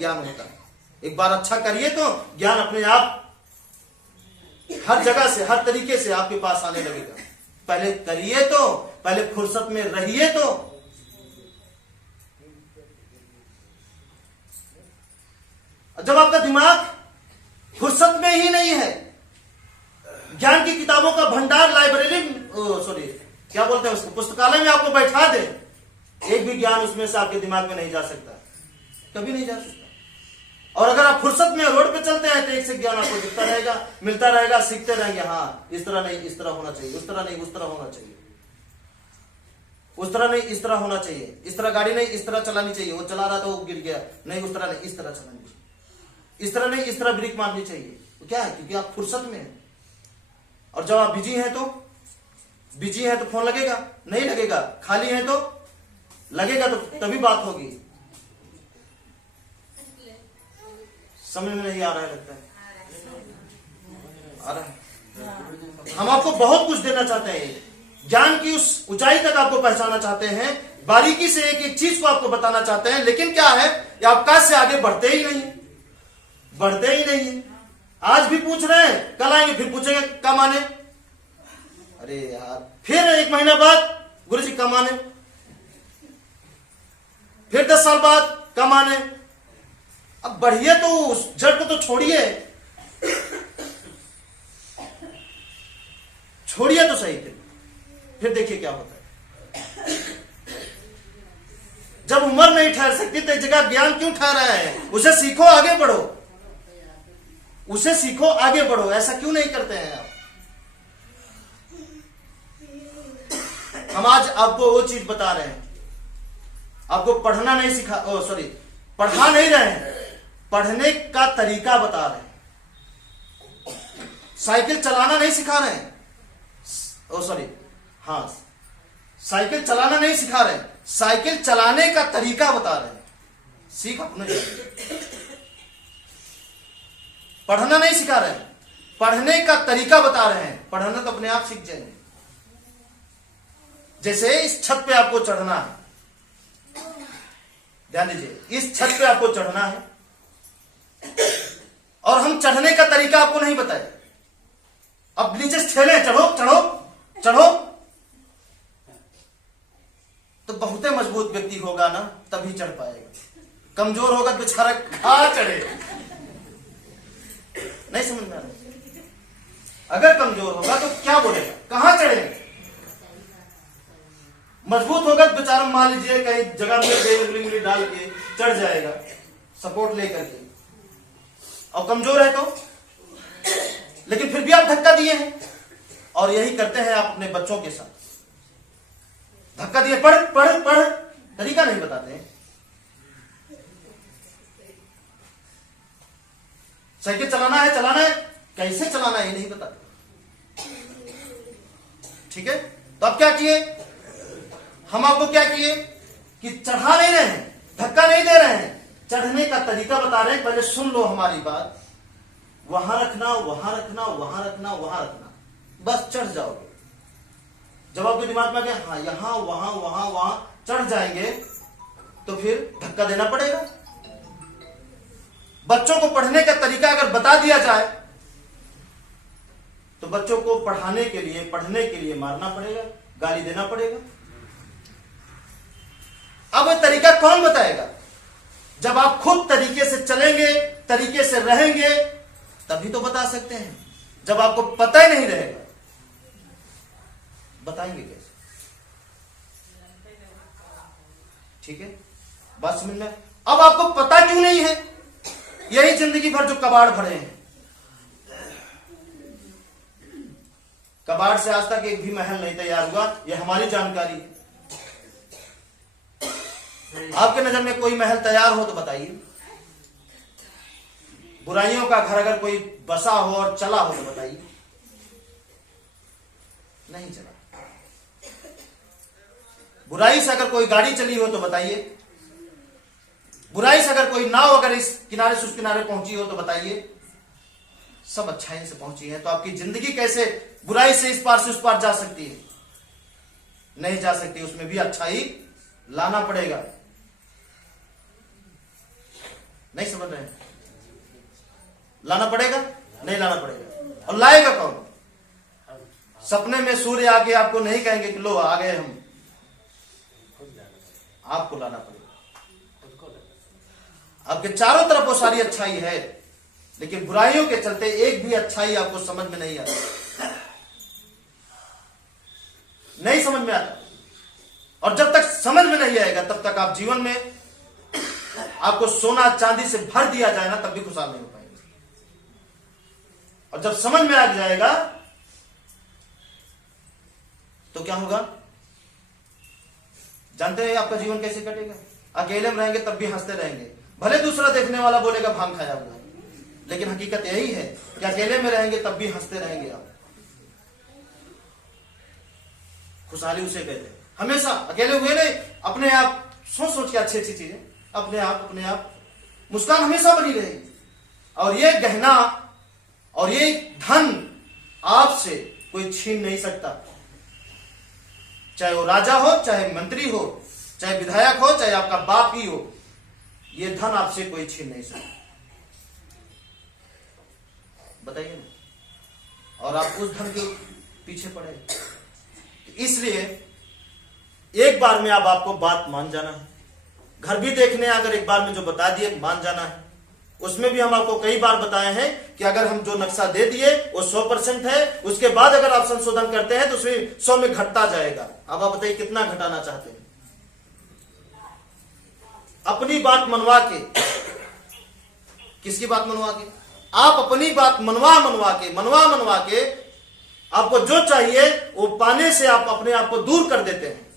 ज्ञान होता है। एक बार अच्छा करिए तो ज्ञान अपने आप हर जगह से, हर तरीके से आपके पास आने लगेगा। पहले करिए तो, पहले फुर्सत में रहिए तो। जब आपका दिमाग फुर्सत में ही नहीं है, ज्ञान की किताबों का भंडार लाइब्रेरी, सॉरी क्या बोलते हैं उसको, पुस्तकालय में आपको बैठा दे, एक भी ज्ञान उसमें से आपके दिमाग में नहीं जा सकता, कभी नहीं जा सकता। और अगर आप फुर्सत में रोड पे चलते हैं तो एक से ज्ञान आपको दिखता रहेगा, मिलता रहेगा, सीखते रहेंगे। हाँ, इस तरह नहीं इस तरह होना चाहिए, उस तरह नहीं उस तरह होना चाहिए, उस तरह नहीं इस तरह होना चाहिए, इस तरह गाड़ी नहीं इस तरह चलानी चाहिए, वो चला रहा था वो गिर गया, नहीं उस तरह नहीं इस तरह चलानी चाहिए, इस तरह नहीं इस तरह ब्रेक मारनी चाहिए। तो क्या है, क्योंकि आप फुर्सत में हैं। और जब आप बिजी हैं तो फोन लगेगा? नहीं लगेगा। खाली है तो लगेगा, तो तभी बात होगी। समझ में नहीं आ रहा है, लगता है आ रहा है। हम आपको बहुत कुछ देना चाहते हैं, ज्ञान की उस ऊंचाई तक आपको पहचाना चाहते हैं, बारीकी से एक एक चीज को आपको बताना चाहते हैं। लेकिन क्या है, ये अवकाश से आगे बढ़ते ही नहीं, बढ़ते ही नहीं। आज भी पूछ रहे हैं, कल आएंगे फिर पूछेंगे कमाने, अरे यार, फिर एक महीना बाद गुरुजी कमाने, फिर 10 साल बाद कमाने। अब बढ़िए तो उस जड़ को तो छोड़िए, छोड़िए तो सही, फिर देखिए क्या होता है। जब उम्र नहीं ठहर सकती तो एक जगह ज्ञान क्यों ठहरा है? उसे सीखो, आगे बढ़ो, उसे सीखो, आगे बढ़ो। ऐसा क्यों नहीं करते हैं आप? हम आज आपको वो चीज बता रहे हैं, आपको पढ़ना नहीं सिखा, सॉरी पढ़ा नहीं रहे हैं, पढ़ने का तरीका बता रहे हैं। साइकिल चलाना नहीं सिखा रहे हैं, सॉरी हाँ, साइकिल चलाना नहीं सिखा रहे हैं, साइकिल चलाने का तरीका बता रहे हैं। सीख अपने, पढ़ना नहीं सिखा रहे हैं, पढ़ने का तरीका बता रहे हैं। पढ़ना तो अपने आप सीख जाएंगे। जैसे इस छत पे आपको चढ़ना है, ध्यान दीजिए, इस छत पे आपको चढ़ना है और हम चढ़ने का तरीका आपको नहीं बताए। अब नीचे ठेले, चढ़ो चढ़ो चढ़ो, तो बहुत मजबूत व्यक्ति होगा ना तभी चढ़ पाएगा। कमजोर होगा बेचारा कहां चढ़े, नहीं समझ में आ रहा। अगर कमजोर होगा तो क्या बोलेगा, कहां चढ़ेगा? मजबूत होगा तो बेचारा मान लीजिए कहीं जगह में उंगली डाल के चढ़ जाएगा, सपोर्ट लेकर के। और कमजोर है तो, लेकिन फिर भी आप धक्का दिए हैं। और यही करते हैं आप अपने बच्चों के साथ, धक्का दिए, पढ़ पढ़ पढ़, तरीका नहीं बताते हैं। साइकिल चलाना है, कैसे चलाना है ये नहीं बताते। ठीक है, तो अब क्या किए हम, आपको क्या किए कि चढ़ा नहीं रहे हैं, धक्का नहीं दे रहे हैं, चढ़ने का तरीका बता रहे हैं। पहले सुन लो हमारी बात, वहां रखना, वहां रखना, वहां रखना, वहां रखना, बस चढ़ जाओगे। जब आपके दिमाग में आ गया हाँ यहां वहां वहां वहां चढ़ जाएंगे, तो फिर धक्का देना पड़ेगा। बच्चों को पढ़ने का तरीका अगर बता दिया जाए तो बच्चों को पढ़ाने के लिए, पढ़ने के लिए मारना पड़ेगा, गाली देना पड़ेगा। अब ये तरीका कौन बताएगा? जब आप खुद तरीके से चलेंगे, तरीके से रहेंगे, तभी तो बता सकते हैं। जब आपको पता ही नहीं रहेगा, बताएंगे कैसे? ठीक है, बात समझ में? अब आपको पता क्यों नहीं है? यही जिंदगी भर जो कबाड़ भरे हैं, कबाड़ से आज तक एक भी महल नहीं तैयार हुआ, यह हमारी जानकारी है। आपके नजर में कोई महल तैयार हो तो बताइए। बुराइयों का घर अगर कोई बसा हो और चला हो तो बताइए। नहीं चला। बुराई से अगर कोई गाड़ी चली हो तो बताइए। बुराई से अगर कोई नाव अगर इस किनारे से उस किनारे पहुंची हो तो बताइए। सब अच्छाई से पहुंची है, तो आपकी जिंदगी कैसे बुराई से इस पार से उस पार जा सकती है? नहीं जा सकती। उसमें भी अच्छाई लाना पड़ेगा। नहीं समझ रहे हैं? लाना पड़ेगा? नहीं लाना पड़ेगा। और लाएगा कौन? सपने में सूर्य आके आपको नहीं कहेंगे कि लो आ गए हम, आपको लाना पड़ेगा। आपके चारों तरफ वो सारी अच्छाई है, लेकिन बुराइयों के चलते एक भी अच्छाई आपको समझ में नहीं आती, नहीं समझ में आता। और जब तक समझ में नहीं आएगा तब तक आप जीवन में, आपको सोना चांदी से भर दिया जाए ना तब भी खुशहाल नहीं हो पाएंगे। और जब समझ में आ जाएगा तो क्या होगा जानते हैं? आपका जीवन कैसे कटेगा? अकेले में रहेंगे तब भी हंसते रहेंगे। भले दूसरा देखने वाला बोलेगा भांग खाया हुआ है, लेकिन हकीकत यही है कि अकेले में रहेंगे तब भी हंसते रहेंगे आप। खुशहाली उसे कहते हैं। हमेशा अकेले हुए नहीं, अपने आप सोच सोच के अच्छी अच्छी चीजें, अपने आप मुस्कान हमेशा बनी रहेगी। और ये गहना और ये धन आपसे कोई छीन नहीं सकता, चाहे वो राजा हो, चाहे मंत्री हो, चाहे विधायक हो, चाहे आपका बाप ही हो, ये धन आपसे कोई छीन नहीं सकता। बताइए ना। और आप उस धन के पीछे पड़े। इसलिए एक बार में अब आपको बात मान जाना है। घर भी देखने अगर एक बार में जो बता दिए मान जाना है। उसमें भी हम आपको कई बार बताए हैं कि अगर हम जो नक्शा दे दिए वो 100% है, उसके बाद अगर आप संशोधन करते हैं तो उसमें 100 में घटता जाएगा। अब आप बताइए कितना घटाना चाहते हैं? अपनी बात मनवा के, किसकी बात मनवा के? आप अपनी बात मनवा के आपको जो चाहिए वो पाने से आप अपने आप को दूर कर देते हैं।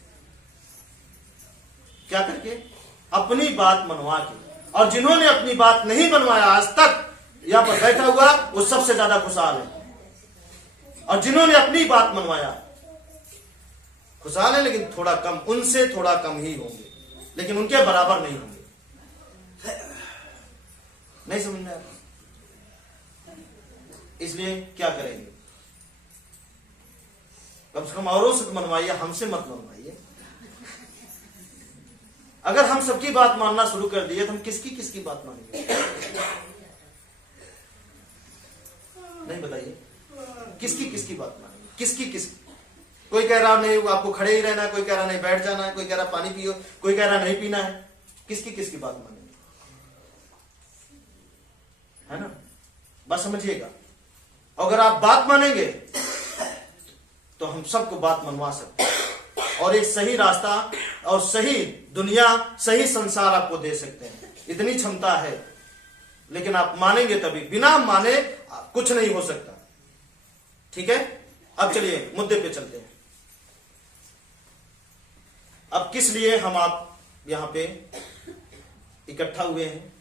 क्या करके? अपनी बात मनवा के। और जिन्होंने अपनी बात नहीं बनवाया आज तक यहां पर बैठा हुआ, वो सबसे ज्यादा खुशहाल है। और जिन्होंने अपनी बात मनवाया खुशहाल है, लेकिन थोड़ा कम, उनसे थोड़ा कम ही होंगे, लेकिन उनके बराबर नहीं होंगे। नहीं समझ में आया? इसलिए क्या करेंगे? कम से कम औरों से मनवाइए, हमसे मत मनवाइए। अगर हम सबकी बात मानना शुरू कर दिए तो हम किसकी बात मानेंगे? नहीं बताइए, किसकी बात मानेंगे? किसकी? कोई कह रहा नहीं आपको खड़े ही रहना है, कोई कह रहा नहीं बैठ जाना है, कोई कह रहा पानी पियो, कोई कह रहा नहीं पीना है। किसकी बात मानेंगे? है ना? बस समझिएगा। अगर आप बात मानेंगे तो हम सबको बात मनवा सकते हैं और एक सही रास्ता और सही दुनिया, सही संसार आपको दे सकते हैं। इतनी क्षमता है, लेकिन आप मानेंगे तभी, बिना माने कुछ नहीं हो सकता। ठीक है? अब चलिए मुद्दे पे चलते हैं। अब किस लिए हम आप यहां पे इकट्ठा हुए हैं?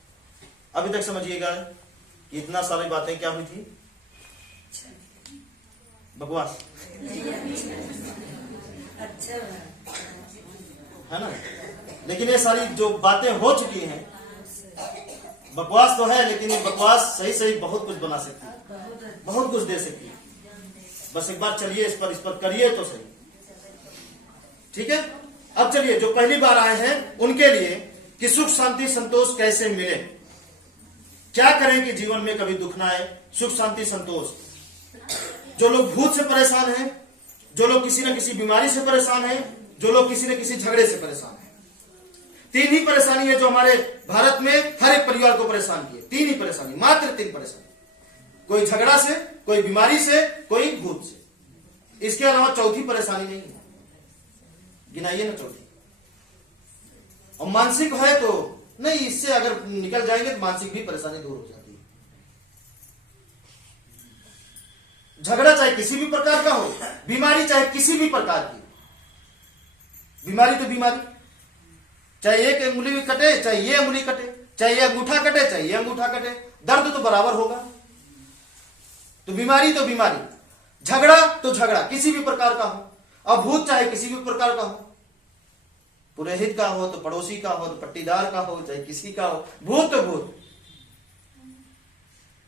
अभी तक समझिएगा कि इतना सारी बातें क्या हुई थी? बकवास, अच्छा है ना? लेकिन ये सारी जो बातें हो चुकी हैं, बकवास तो है, लेकिन ये बकवास सही बहुत कुछ बना सकती है, बहुत कुछ दे सकती है। बस एक बार चलिए इस पर करिए तो सही। ठीक है? अब चलिए, जो पहली बार आए हैं उनके लिए कि सुख शांति संतोष कैसे मिले, क्या करें कि जीवन में कभी दुख ना आए। सुख शांति संतोष। जो लोग भूत से परेशान हैं, जो लोग किसी न किसी बीमारी से परेशान हैं, जो लोग किसी न किसी झगड़े से परेशान हैं। तीन ही परेशानी है जो हमारे भारत में हर एक परिवार को परेशान की है। तीन ही परेशानी, मात्र तीन परेशानी। कोई झगड़ा से, कोई बीमारी से, कोई भूत से। इसके अलावा चौथी परेशानी नहीं है। गिनाइए ना चौथी। और मानसिक है तो नहीं, इससे अगर निकल जाएंगे तो मानसिक भी परेशानी दूर हो जाती है। झगड़ा चाहे किसी भी प्रकार का हो, बीमारी चाहे किसी भी प्रकार की। बीमारी तो बीमारी, चाहे एक अंगुली भी कटे, चाहे ये अंगुली कटे, चाहे ये अंगूठा कटे, चाहे ये अंगूठा कटे, दर्द तो बराबर होगा। तो बीमारी तो बीमारी, झगड़ा तो झगड़ा किसी भी प्रकार का हो, और भूत चाहे किसी भी प्रकार का हो, पुरोहित का हो तो पड़ोसी का हो तो पट्टीदार का हो, चाहे किसी का हो, भूत तो भूत।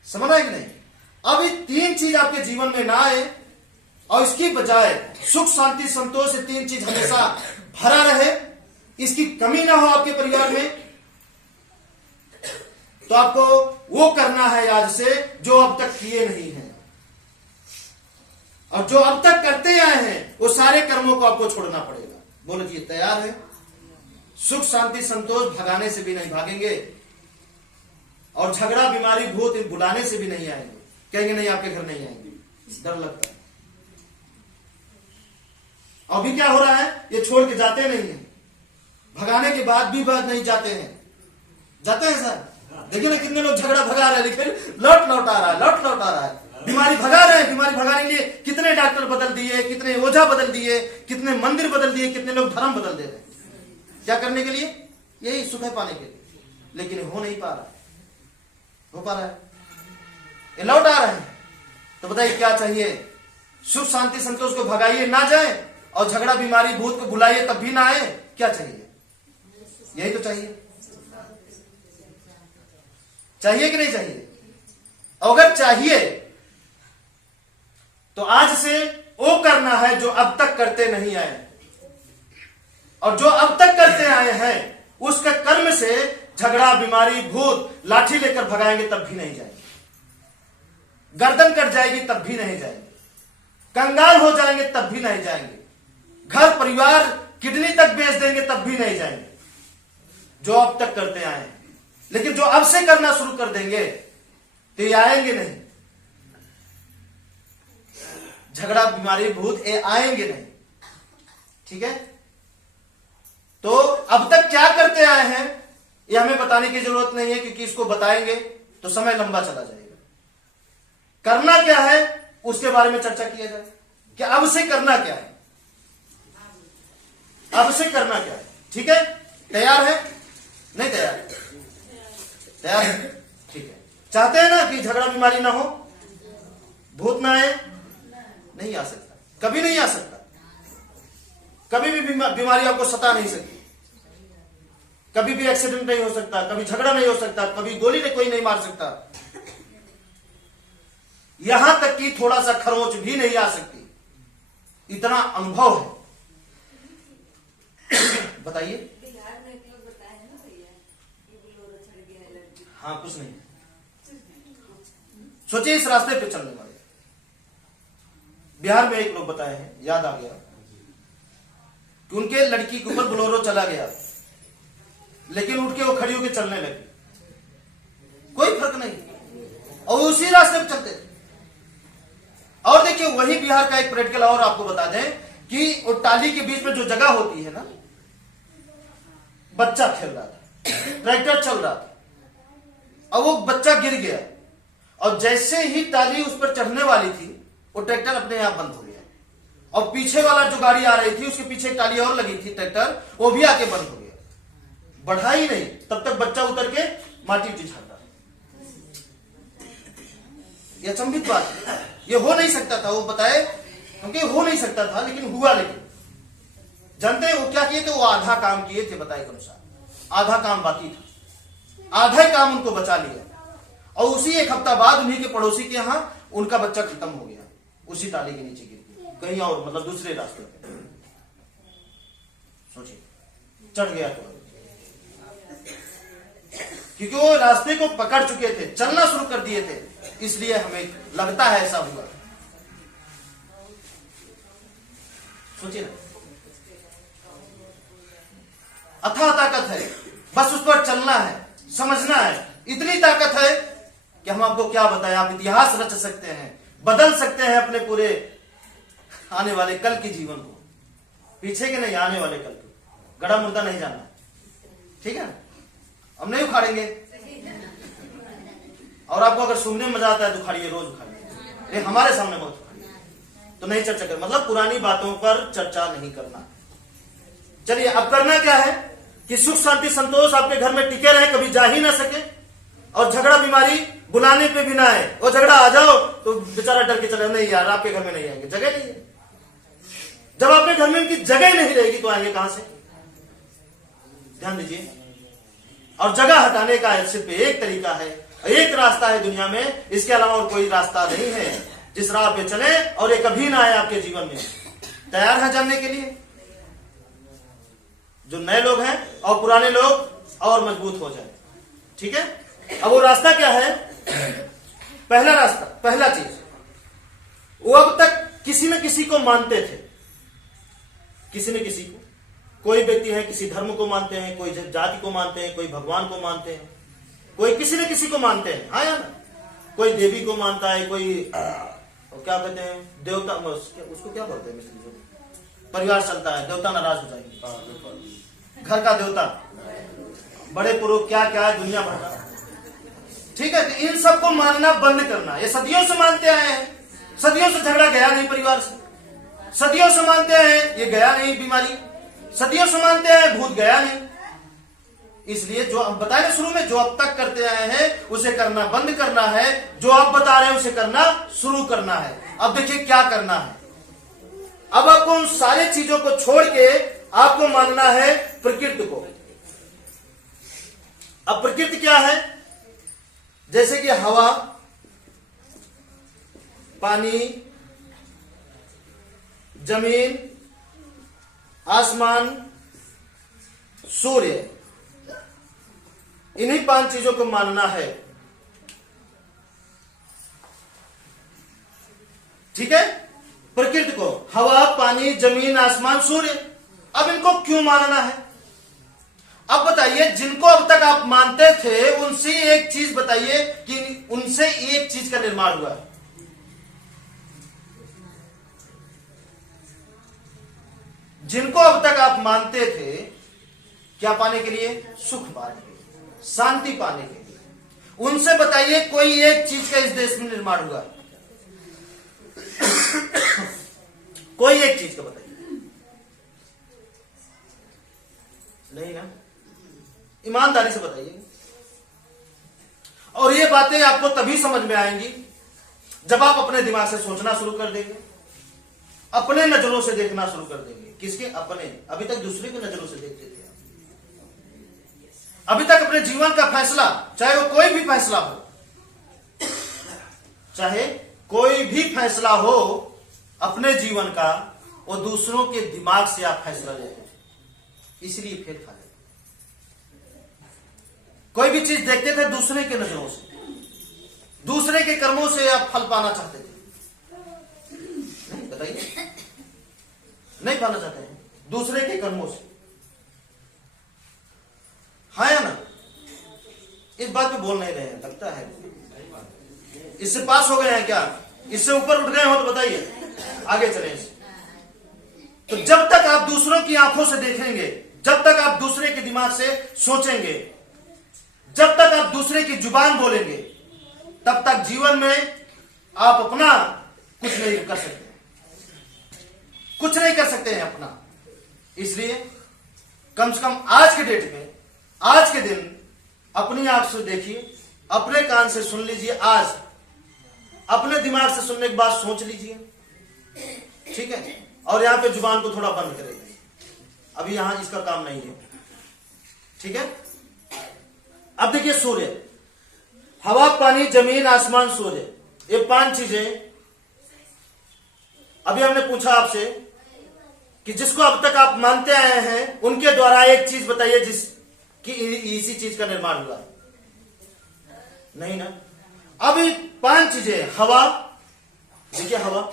समझ आए कि नहीं? अब ये तीन चीज आपके जीवन में ना आए और इसकी बजाय सुख शांति संतोष से तीन चीज हमेशा भरा रहे, इसकी कमी ना हो आपके परिवार में, तो आपको वो करना है आज से जो अब तक किए नहीं हैं, और जो अब तक करते आए हैं वो सारे कर्मों को आपको छोड़ना पड़ेगा। बोलो जी तैयार है? सुख शांति संतोष भगाने से भी नहीं भागेंगे, और झगड़ा बीमारी भूत बुलाने से भी नहीं आएंगे। कहेंगे नहीं आपके घर नहीं आएंगे, डर लगता है। अभी क्या हो रहा है, ये छोड़ के जाते नहीं है, भगाने के बाद भी बात नहीं जाते हैं। जाते हैं सर? देखिए ना कितने लोग झगड़ा भगा रहे हैं, लेकिन लौट लौट आ रहा है, लौट लौट आ रहा है। बीमारी भगा रहे हैं, बीमारी भगाने के लिए कितने डॉक्टर बदल दिए, कितने ओझा बदल दिए, कितने मंदिर बदल दिए, कितने लोग धर्म बदल दे रहे हैं। क्या करने के लिए? यही सुख पाने के लिए, लेकिन हो नहीं पा रहा है। हो पा रहा है? ये लौट आ रहे हैं। तो बताइए क्या चाहिए? सुख शांति संतोष को भगाइए ना जाए, और झगड़ा बीमारी भूत को बुलाइए तब भी ना आए। क्या चाहिए? यही तो चाहिए। चाहिए कि नहीं चाहिए? अगर चाहिए तो आज से वो करना है जो अब तक करते नहीं आए, और जो अब तक करते आए हैं उसका कर्म से झगड़ा बीमारी भूत लाठी लेकर भगाएंगे तब भी नहीं जाएंगे, गर्दन कट जाएगी तब भी नहीं जाएंगे, कंगाल हो जाएंगे तब भी नहीं जाएंगे, घर परिवार किडनी तक बेच देंगे तब भी नहीं जाएंगे, जो अब तक करते आए हैं। लेकिन जो अब से करना शुरू कर देंगे तो ये आएंगे नहीं, झगड़ा बीमारी भूत ये आएंगे नहीं। ठीक है? तो अब तक क्या करते आए हैं ये हमें बताने की जरूरत नहीं है, क्योंकि इसको बताएंगे तो समय लंबा चला जाएगा। करना क्या है उसके बारे में चर्चा किया जाए कि अब से करना क्या है, अब से करना क्या है। ठीक है? तैयार है? नहीं तैयार? तैयार है? ठीक है। चाहते हैं ना कि झगड़ा बीमारी ना हो, भूत ना आए? नहीं आ सकता, कभी नहीं आ सकता। कभी भी बीमारी आपको सता नहीं सकती, कभी भी एक्सीडेंट नहीं हो सकता, कभी झगड़ा नहीं हो सकता, कभी गोली ने कोई नहीं मार सकता, यहां तक कि थोड़ा सा खरोंच भी नहीं आ सकती। इतना अनुभव है। बताइए। बिहार में एक लोग बताए हैं ना भैया, ये बोलेरो चढ़ गया है लड़की। हाँ कुछ नहीं। सोचिए इस रास्ते पे चलने वाले बिहार में एक लोग बताए हैं, याद आ गया कि उनके लड़की के ऊपर बोलेरो चला गया, लेकिन उठ के वो खड़ी होकर चलने लगी, कोई फर्क नहीं, और उसी रास्ते पे चलते थे। और देखिए वही बिहार का एक प्रैक्टिकल और आपको बता दें कि वो टाली के बीच में जो जगह होती है ना, बच्चा खेल रहा था, ट्रैक्टर चल रहा था, और वो बच्चा गिर गया, और जैसे ही टाली उस पर चढ़ने वाली थी वो ट्रैक्टर अपने आप बंद हो गया, और पीछे वाला जो गाड़ी आ रही थी उसके पीछे एक टाली और लगी थी ट्रैक्टर, वो भी आके बंद हो गया। बढ़ा ही नहीं, तब तक बच्चा उतर के माटी उठी झाड़ रहा। यह अचंभित बात है, ये हो नहीं सकता था। वो बताए क्योंकि हो नहीं सकता था, लेकिन हुआ। लेकिन जानते हैं वो क्या किए थे? वो आधा काम किए थे बताए के अनुसार, आधा काम बाकी था, आधा ही काम उनको बचा लिया, और उसी एक हफ्ता बाद उन्हीं के पड़ोसी के यहां उनका बच्चा खत्म हो गया, उसी टाली के नीचे गिर गया, कहीं और मतलब दूसरे रास्ते पे। सोचिए, चढ़ गया तो, क्योंकि वो रास्ते को पकड़ चुके थे, चलना शुरू कर दिए थे, इसलिए हमें लगता है ऐसा हुआ। सोचिए ना, अथाह ताकत है, बस उस पर चलना है, समझना है। इतनी ताकत है कि हम आपको क्या बताएं, आप इतिहास रच सकते हैं, बदल सकते हैं अपने पूरे आने वाले कल के जीवन को, पीछे के नहीं, आने वाले कल को। गड़ा मुर्दा नहीं जाना, ठीक है? हम नहीं उखाड़ेंगे, और आपको अगर सुनने में मजा आता है तो उखाड़िए, रोज उखाड़िए, हमारे सामने मत उखाड़िए। तो नहीं चर्चा कर, मतलब पुरानी बातों पर चर्चा नहीं करना। चलिए अब करना क्या है कि सुख शांति संतोष आपके घर में टिके रहे, कभी जा ही ना सके, और झगड़ा बीमारी बुलाने पे भी ना आए। और झगड़ा आ जाओ तो बेचारा डर के चले, नहीं यार आपके घर में नहीं आएंगे, जगह नहीं है। जब आपके घर में उनकी जगह नहीं रहेगी तो आएंगे कहां से? ध्यान दीजिए। और जगह हटाने का सिर्फ एक तरीका है, एक रास्ता है दुनिया में, इसके अलावा और कोई रास्ता नहीं है जिस राह पे चले और ये कभी ना आए आपके जीवन में। तैयार है जानने के लिए? जो नए लोग हैं और पुराने लोग और मजबूत हो जाए, ठीक है? अब वो रास्ता क्या है? पहला रास्ता, पहला चीज, वो अब तक किसी न किसी को मानते थे, किसी न किसी को। कोई व्यक्ति है किसी धर्म को मानते हैं, कोई जाति को मानते हैं, कोई भगवान को मानते हैं, कोई किसी न किसी को मानते हैं, हाँ या ना? कोई देवी को मानता है, कोई क्या कहते हैं देवता, उसको क्या बोलते हैं मिस्त्री, जो परिवार चलता है, देवता नाराज हो जाएंगे, घर का देवता, बड़े पुरुष, क्या क्या है दुनिया भर का। ठीक है, तो इन सबको मानना बंद करना। ये सदियों से मानते आए हैं, सदियों से झगड़ा गया नहीं परिवार से, सदियों से मानते हैं ये गया नहीं बीमारी, सदियों से मानते हैं भूत गया नहीं। इसलिए जो हम बताए शुरू में, जो अब तक करते आए हैं उसे करना बंद करना है, जो अब बता रहे हैं उसे करना शुरू करना है। अब देखिए क्या करना है। अब आपको उन सारी चीजों को छोड़ के आपको मानना है प्रकृति को। अब प्रकृति क्या है? जैसे कि हवा, पानी, जमीन, आसमान, सूर्य, इन्हीं 5 चीजों को मानना है। ठीक है, प्रकृति को, हवा, पानी, जमीन, आसमान, सूर्य। अब इनको क्यों मानना है? अब बताइए, जिनको अब तक आप मानते थे उनसे एक चीज बताइए कि उनसे एक चीज का निर्माण हुआ है। जिनको अब तक आप मानते थे, क्या पाने के लिए? सुख पाने के लिए, शांति पाने के लिए, उनसे बताइए कोई एक चीज का इस देश में निर्माण हुआ है? कोई एक चीज का बताइए। नहीं ना? ईमानदारी से बताइए। और ये बातें आपको तभी समझ में आएंगी जब आप अपने दिमाग से सोचना शुरू कर देंगे, अपने नजरों से देखना शुरू कर देंगे। किसके? अपने। अभी तक दूसरे की नजरों से देखते थे। अभी तक अपने जीवन का फैसला, चाहे वो कोई भी फैसला हो, चाहे कोई भी फैसला हो अपने जीवन का, वो दूसरों के दिमाग से आप फैसला लेते थे, इसलिए फेल खा लेते। कोई भी चीज देखते थे दूसरे के नजरों से, दूसरे के कर्मों से आप फल पाना चाहते थे। नहीं, बताइए, नहीं पाना चाहते हैं दूसरे के कर्मों से, हाँ या ना? इस बात पे बोल नहीं रहे हैं, लगता है इससे पास हो गए हैं क्या? इससे ऊपर उठ गए हो तो बताइए, आगे चलें इसे। तो जब तक आप दूसरों की आंखों से देखेंगे, जब तक आप दूसरे के दिमाग से सोचेंगे, जब तक आप दूसरे की जुबान बोलेंगे, तब तक जीवन में आप अपना कुछ नहीं कर सकते, कुछ नहीं कर सकते हैं अपना। इसलिए कम से कम आज के डेट में, आज के दिन अपनी आंख से देखिए, अपने कान से सुन लीजिए, आज अपने दिमाग से सुनने के बाद सोच लीजिए, ठीक है? और यहां पे जुबान को थोड़ा बंद करेंगे, अभी यहां इसका काम नहीं है, ठीक है? अब देखिए, सूर्य, हवा, पानी, जमीन, आसमान, सूर्य, ये 5 चीजें। अभी हमने पूछा आपसे कि जिसको अब तक आप मानते आए हैं उनके द्वारा एक चीज बताइए जिसकी इसी चीज का निर्माण हुआ। नहीं ना? अब 5 चीजें, हवा, देखिए हवा,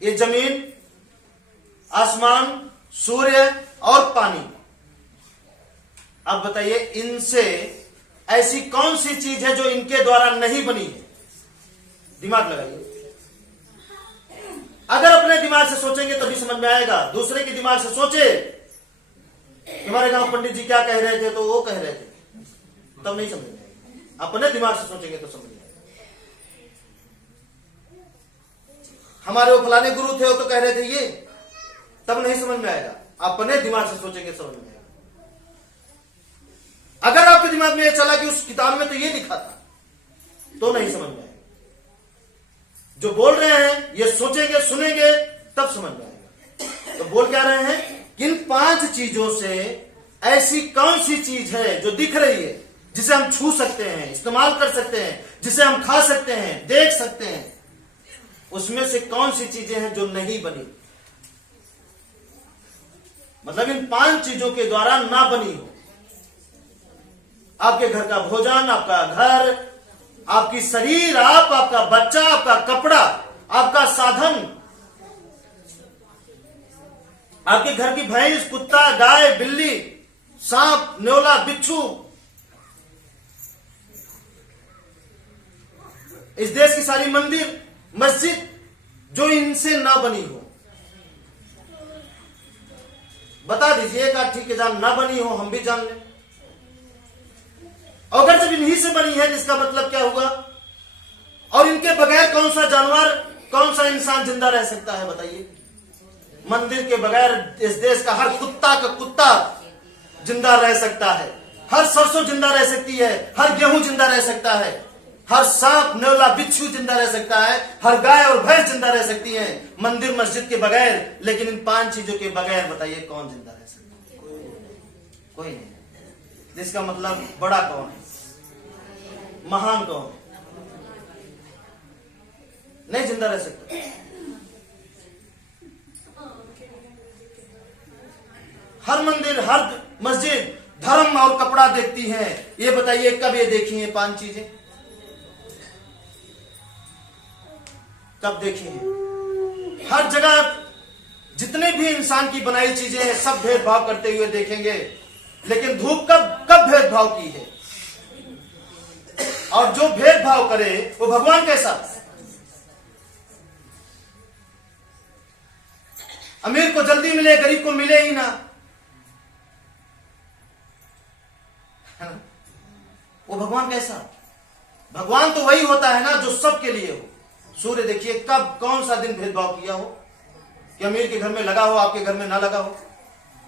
ये जमीन, आसमान, सूर्य और पानी। अब बताइए, इनसे ऐसी कौन सी चीज है जो इनके द्वारा नहीं बनी है? दिमाग लगाइए। अगर अपने दिमाग से सोचेंगे तभी समझ में आएगा। दूसरे के दिमाग से सोचे, हमारे गांव पंडित जी क्या कह रहे थे तो वो कह रहे थे, तब नहीं समझ में आएगा। अपने दिमाग से सोचेंगे तो समझ में आएगा। हमारे वो फलाने गुरु थे वो तो कह रहे थे ये, तब नहीं समझ में आएगा। अपने दिमाग से सोचेंगे समझ में आएगा। अगर आपके दिमाग में ये चला कि उस किताब में तो ये लिखा था, तो नहीं समझ में आएगा। जो बोल रहे हैं ये सोचेंगे, सुनेंगे, तब समझ में आएगा। तो बोल क्या रहे हैं कि इन 5 चीजों से ऐसी कौन सी चीज है जो दिख रही है, जिसे हम छू सकते हैं, इस्तेमाल कर सकते हैं, जिसे हम खा सकते हैं, देख सकते हैं, उसमें से कौन सी चीजें हैं जो नहीं बनी? मतलब इन 5 चीजों के द्वारा ना बनी हो। आपके घर का भोजन, आपका घर, आपकी शरीर, आपका बच्चा, आपका कपड़ा, आपका साधन, आपके घर की भैंस, कुत्ता, गाय, बिल्ली, सांप, न्योला, बिच्छू, इस देश की सारी मंदिर, मस्जिद जो इनसे ना बनी हो, बता दीजिएगा। ठीक है, जान ना बनी हो, हम भी जान लें। अगर जब इन्हीं से बनी है, इसका मतलब क्या हुआ? और इनके बगैर कौन सा जानवर, कौन सा इंसान जिंदा रह सकता है, बताइए? मंदिर के बगैर इस देश का हर कुत्ता का कुत्ता जिंदा रह सकता है, हर सरसों जिंदा रह सकती है, हर गेहूं जिंदा रह सकता है, हर सांप, न्योला, बिच्छू जिंदा रह सकता है, हर गाय और भैंस जिंदा रह सकती है, मंदिर मस्जिद के बगैर। लेकिन इन 5 चीजों के बगैर बताइए कौन जिंदा रह सकता है? कोई नहीं। जिसका मतलब बड़ा कौन है, महान कौन है? नहीं जिंदा रह सकता। हर मंदिर, हर मस्जिद धर्म और कपड़ा देखती है। ये बताइए कब ये देखी है 5 चीजें? कब देखी है? हर जगह जितने भी इंसान की बनाई चीजें हैं, सब भेदभाव करते हुए देखेंगे। लेकिन धूप कब भेदभाव की है? और जो भेदभाव करे वो भगवान कैसा? अमीर को जल्दी मिले, गरीब को मिले ही ना, वो भगवान कैसा? भगवान तो वही होता है ना जो सबके लिए हो। सूर्य देखिए कब कौन सा दिन भेदभाव किया हो कि अमीर के घर में लगा हो, आपके घर में ना लगा हो।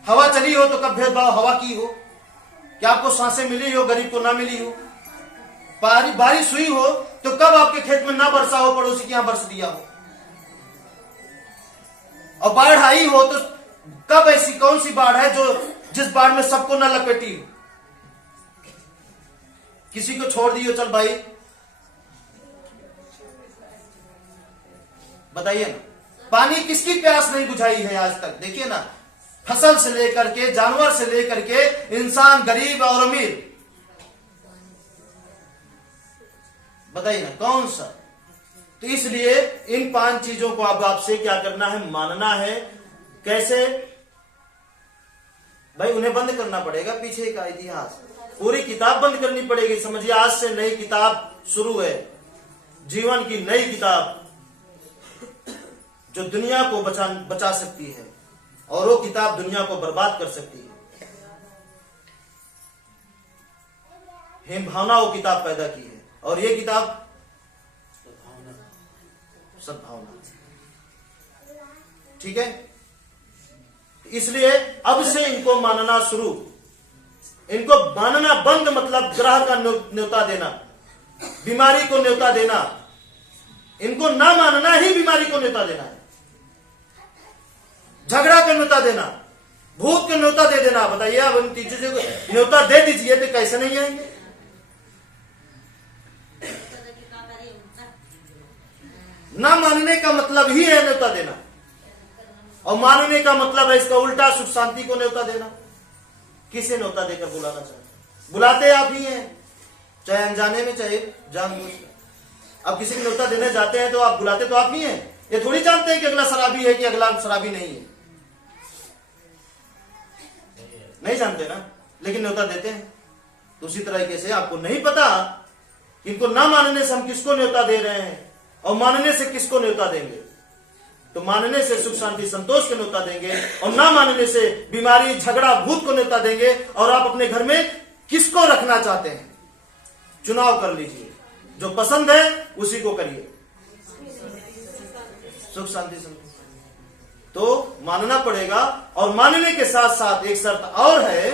हवा चली हो तो कब भेदभाव हवा की हो कि आपको सांसें मिली हो, गरीब को ना मिली हो। बारिश हुई हो तो कब आपके खेत में ना बरसा हो, पड़ोसी के यहां बरस दिया हो। और बाढ़ आई हो तो कब ऐसी कौन सी बाढ़ है जो जिस बाढ़ में सबको ना लपेटी हो? किसी को छोड़ दियो, चल भाई, बताइए ना। पानी किसकी प्यास नहीं बुझाई है आज तक? देखिए ना, फसल से लेकर के, जानवर से लेकर के, इंसान, गरीब और अमीर, बताइए ना कौन सा? तो इसलिए इन 5 चीजों को अब आपसे क्या करना है? मानना है। कैसे भाई? उन्हें बंद करना पड़ेगा, पीछे का इतिहास, पूरी किताब बंद करनी पड़ेगी। समझिए आज से नई किताब शुरू है, जीवन की नई किताब जो दुनिया को बचा सकती है, और वो किताब दुनिया को बर्बाद कर सकती है। हिम भावना वो किताब पैदा की है, और ये किताब सद्भावना। ठीक है, इसलिए अब से इनको मानना शुरू, इनको मानना बंद, मतलब ग्रह का न्योता देना, बीमारी को न्योता देना। इनको ना मानना ही बीमारी को न्योता देना है, झगड़ा का न्योता देना, भूत को न्योता दे देना। बताइए अब इन चीजों को न्योता दे दीजिए तो कैसे नहीं आएंगे? ना मानने का मतलब ही है न्योता देना, और मानने का मतलब है इसका उल्टा, सुख शांति को न्योता देना। किसे न्योता देकर बुलाना चाहते? बुलाते आप ही हैं, चाहे अनजाने में चाहे जानबूझकर। अब किसी को न्योता देने जाते हैं तो आप बुलाते तो आप ही हैं। ये थोड़ी जानते हैं कि अगला शराबी है कि अगला शराबी नहीं है, नहीं जानते ना, लेकिन न्योता देते हैं। तो उसी तरीके से आपको नहीं पता कि इनको ना मानने से हम किसको न्योता दे रहे हैं, और मानने से किसको न्योता देंगे। तो मानने से सुख शांति संतोष को न्योता देंगे, और ना मानने से बीमारी, झगड़ा, भूत को न्योता देंगे। और आप अपने घर में किसको रखना चाहते हैं, चुनाव कर लीजिए, जो पसंद है उसी को करिए। सुख शांति संतोष तो मानना पड़ेगा। और मानने के साथ साथ एक शर्त और है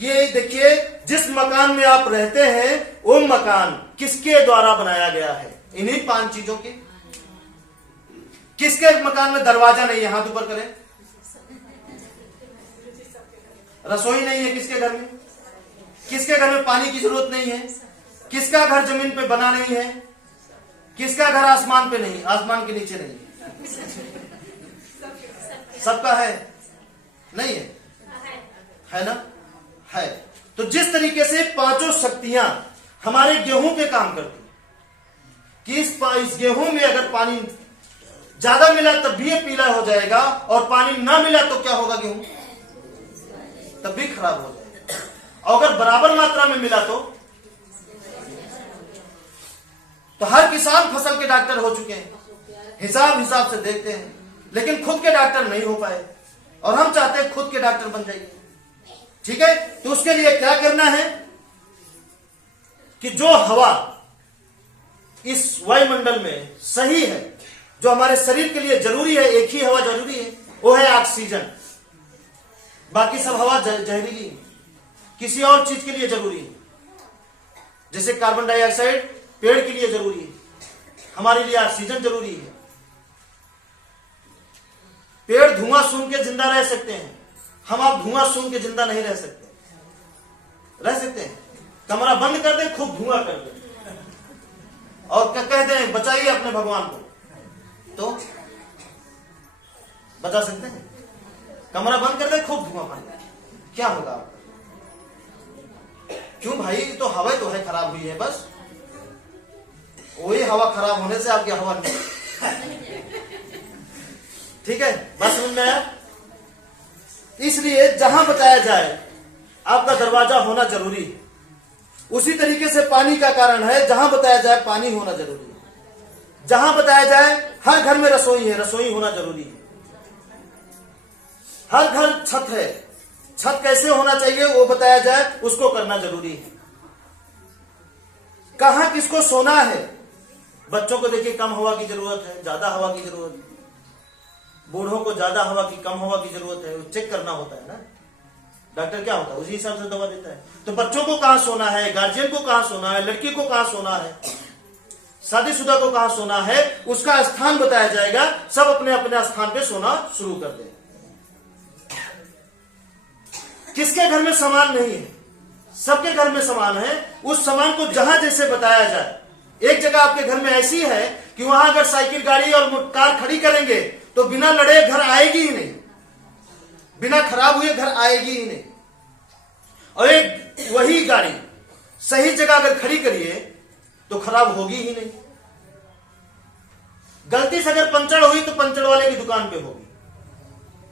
कि देखिए, जिस मकान में आप रहते हैं वो मकान किसके द्वारा बनाया गया है? इन्हीं 5 चीजों की। किसके मकान में दरवाजा नहीं है? हाथ ऊपर करें। रसोई नहीं है किसके घर में? किसके घर में पानी की जरूरत नहीं है? किसका घर जमीन पे बना नहीं है? किसका घर आसमान पे नहीं, आसमान के नीचे नहीं है? सबका है? नहीं है? है ना? है। तो जिस तरीके से पांचों शक्तियां हमारे गेहूं पे काम करती कि इस गेहूं में अगर पानी ज्यादा मिला तब भी ये पीला हो जाएगा, और पानी ना मिला तो क्या होगा, गेहूं तब भी खराब हो जाएगा। और अगर बराबर मात्रा में मिला तो हर किसान फसल के डॉक्टर हो चुके हैं, हिसाब से देखते हैं, लेकिन खुद के डॉक्टर नहीं हो पाए, और हम चाहते हैं खुद के डॉक्टर बन जाइए। ठीक है, तो उसके लिए क्या करना है कि जो हवा इस वायुमंडल में सही है, जो हमारे शरीर के लिए जरूरी है, एक ही हवा जरूरी है, वो है ऑक्सीजन। बाकी सब हवा जहरीली है, किसी और चीज के लिए जरूरी है। जैसे कार्बन डाइऑक्साइड पेड़ के लिए जरूरी है, हमारे लिए ऑक्सीजन जरूरी है। पेड़ धुआं सूंघ के जिंदा रह सकते हैं, हम आप धुआं सूंघ के जिंदा नहीं रह सकते। रह सकते हैं, कमरा बंद कर दे, खूब धुआं कर दे, और क्या कहते हैं, बचाइए अपने भगवान को, तो बचा सकते हैं? कमरा बंद कर दे, खूब धुआं मारे, क्या होगा आपका? क्यों भाई, तो हवा तो है खराब हुई है, बस वही हवा खराब होने से आपकी हवा नहीं। ठीक है, बस समझ में आया? इसलिए जहां बताया जाए आपका दरवाजा होना जरूरी है, उसी तरीके से पानी का कारण है, जहां बताया जाए पानी होना जरूरी है। जहां बताया जाए हर घर में रसोई है, रसोई होना जरूरी है। हर घर छत है, छत कैसे होना चाहिए वो बताया जाए, उसको करना जरूरी है। कहां किसको सोना है, बच्चों को देखिए कम हवा की जरूरत है, ज्यादा हवा की जरूरत है। बूढ़ों को ज्यादा हवा की, कम हवा की जरूरत है, चेक करना होता है ना। डॉक्टर क्या होता है, उसी हिसाब से दवा देता है। तो बच्चों को कहां सोना है, गार्जियन को कहां सोना है, लड़की को कहां सोना है, शादीशुदा को कहां सोना है, उसका स्थान बताया जाएगा। सब अपने अपने स्थान पे सोना शुरू कर दें। किसके घर में सामान नहीं है, सबके घर में सामान है, उस सामान को जहां जैसे बताया जाए। एक जगह आपके घर में ऐसी है कि वहां अगर साइकिल, गाड़ी और कार खड़ी करेंगे तो बिना लड़े घर आएगी ही नहीं, बिना खराब हुए घर आएगी ही नहीं। और एक वही गाड़ी सही जगह अगर खड़ी करिए तो खराब होगी ही नहीं। गलती से अगर पंचर हुई तो पंचर वाले की दुकान पे होगी,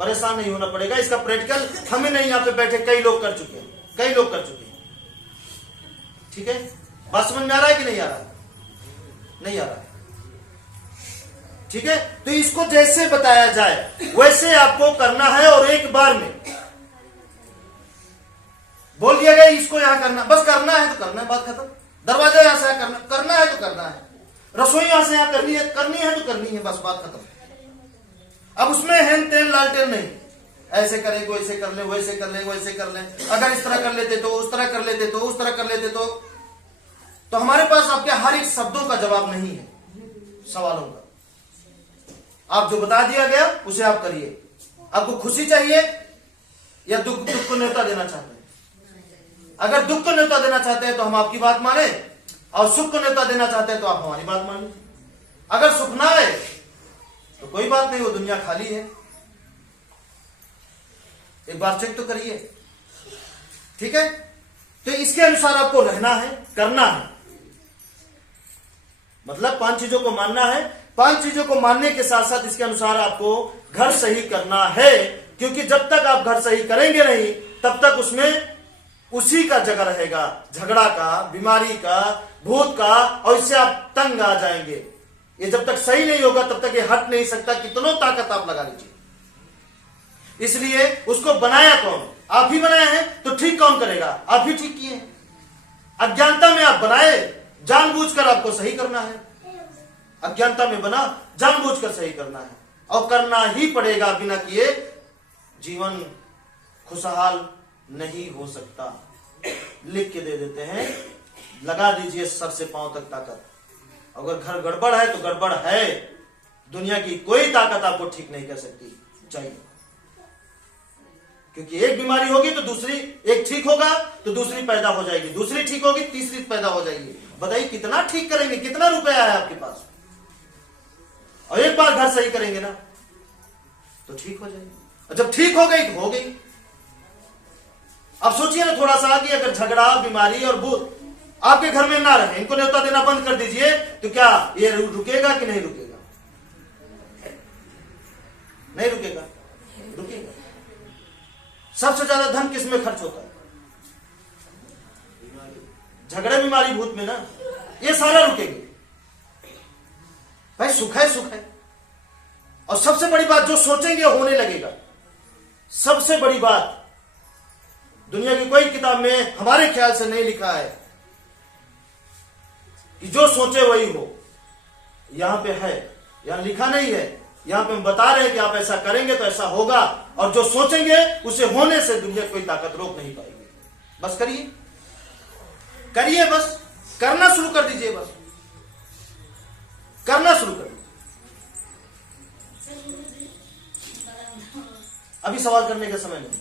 परेशान नहीं होना पड़ेगा। इसका प्रैक्टिकल हम ही नहीं, यहां पे बैठे कई लोग कर चुके हैं, कई लोग कर चुके हैं। ठीक है, बात समझ में आ रहा है कि नहीं आ रहा है? नहीं आ रहा है। ठीक है, तो इसको जैसे बताया जाए वैसे आपको करना है, और एक बार में बोल दिया गया इसको यहां करना, बस करना है तो करना है, बात खत्म। दरवाजा यहां से करना है तो करना है, रसोई यहां से यहां करनी है तो करनी है, बस बात खत्म। अब उसमें हेन तेन लालटेन नहीं, ऐसे करें, वैसे कर ले, वैसे कर ले, वैसे कर ले, अगर इस तरह कर लेते तो, उस तरह कर लेते तो, उस तरह कर लेते तो हमारे पास आपके हर एक शब्दों का जवाब नहीं है, सवालों का। आप जो बता दिया गया उसे आप करिए। आपको खुशी चाहिए या दुख को न्योता देना चाहते हैं? अगर दुख को न्योता देना चाहते हैं तो हम आपकी बात माने, और सुख को न्योता देना चाहते हैं तो आप हमारी बात मान लीजिए। अगर सुख ना आए तो कोई बात नहीं, वो दुनिया खाली है। एक बार चेक तो करिए। ठीक है, तो इसके अनुसार आपको रहना है, करना है। मतलब 5 चीजों को मानना है, 5 चीजों को मानने के साथ साथ इसके अनुसार आपको घर सही करना है। क्योंकि जब तक आप घर सही करेंगे नहीं, तब तक उसमें उसी का जगह रहेगा, झगड़ा का, बीमारी का, भूत का, और इससे आप तंग आ जाएंगे। ये जब तक सही नहीं होगा तब तक ये हट नहीं सकता, कितनों ताकत आप लगा लीजिए। इसलिए उसको बनाया कौन? आप ही बनाए हैं, तो ठीक कौन करेगा? आप ही ठीक किए। अज्ञानता में आप बनाए, जानबूझकर आपको सही करना है। अज्ञानता में बना, जानबूझकर सही करना है, और करना ही पड़ेगा। बिना किए जीवन खुशहाल नहीं हो सकता। लिख के दे देते हैं, लगा दीजिए सर से पांव तक ताकत। अगर घर गड़बड़ है तो गड़बड़ है, दुनिया की कोई ताकत आपको ठीक नहीं कर सकती। चाहिए, क्योंकि एक बीमारी होगी तो दूसरी, एक ठीक होगा तो दूसरी पैदा हो जाएगी, दूसरी ठीक होगी तीसरी पैदा हो जाएगी। बताइए कितना ठीक करेंगे, कितना रुपया है आपके पास? और एक बार घर सही करेंगे ना तो ठीक हो जाएगी, और जब ठीक हो गई तो हो गई। अब सोचिए ना थोड़ा सा कि अगर झगड़ा, बीमारी और भूत आपके घर में ना रहे, इनको न्योता देना बंद कर दीजिए, तो क्या ये रुकेगा कि नहीं रुकेगा? नहीं रुकेगा, रुकेगा। सबसे ज्यादा धन किस में खर्च होता है? झगड़े, बीमारी, भूत में ना। ये सारा रुकेंगे भाई। सुख है, सुख है। और सबसे बड़ी बात, जो सोचेंगे होने लगेगा। सबसे बड़ी बात, दुनिया की कोई किताब में हमारे ख्याल से नहीं लिखा है कि जो सोचे वही हो। यहां पे है, यहां लिखा नहीं है। यहां पे हम बता रहे हैं कि आप ऐसा करेंगे तो ऐसा होगा, और जो सोचेंगे उसे होने से दुनिया कोई ताकत रोक नहीं पाएगी। बस करिए, करिए, बस करना शुरू कर दीजिए, बस करना शुरू कर दीजिए। अभी सवाल करने का समय नहीं,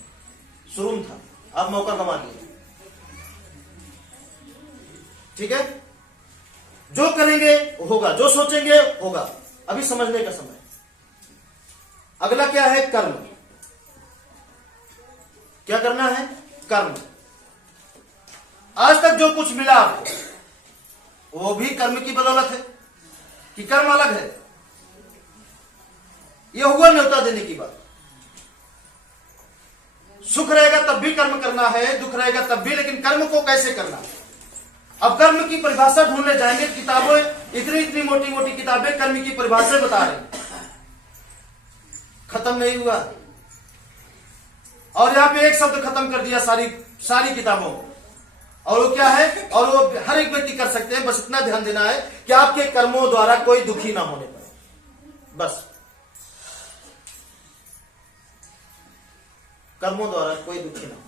शुरू में था, आप मौका गंवा दिए। ठीक है, जो करेंगे होगा, जो सोचेंगे होगा। अभी समझने का समय। अगला क्या है? कर्म। क्या करना है? कर्म। आज तक जो कुछ मिला आपको वो भी कर्म की बदौलत है कि कर्म अलग है? यह हुआ न्योता देने की बात। सुख रहेगा तब भी कर्म करना है, दुख रहेगा तब भी, लेकिन कर्म को कैसे करना है? अब कर्म की परिभाषा ढूंढने जाएंगे। किताबें, इतनी इतनी मोटी मोटी किताबें कर्म की परिभाषा बता रही, खत्म नहीं हुआ। और यहां पे एक शब्द खत्म कर दिया सारी किताबों। और वो क्या है? और वो हर एक व्यक्ति कर सकते हैं, बस इतना ध्यान देना है कि आपके कर्मों द्वारा कोई दुखी ना होने पाए। बस कर्मों द्वारा कोई दुखी ना हो।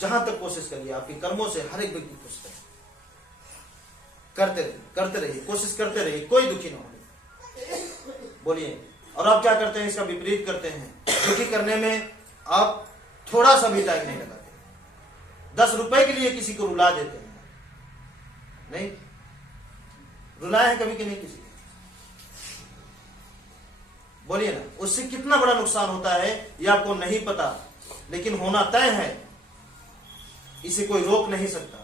जहां तक कोशिश करिए, आपके कर्मों से हर एक व्यक्ति खुश रहे। करते रहिए, कोशिश करते रहिए, कोई दुखी ना हो। बोलिए। और आप क्या करते हैं? इसका विपरीत करते हैं। दुखी करने में आप थोड़ा सा भी टाइम नहीं लगाते। 10 रुपए के लिए किसी को रुला देते हैं। नहीं रुलाए हैं कभी कि नहीं किसी को? बोलिए ना, उससे कितना बड़ा नुकसान होता है ये आपको नहीं पता, लेकिन होना तय है। इसे कोई रोक नहीं सकता।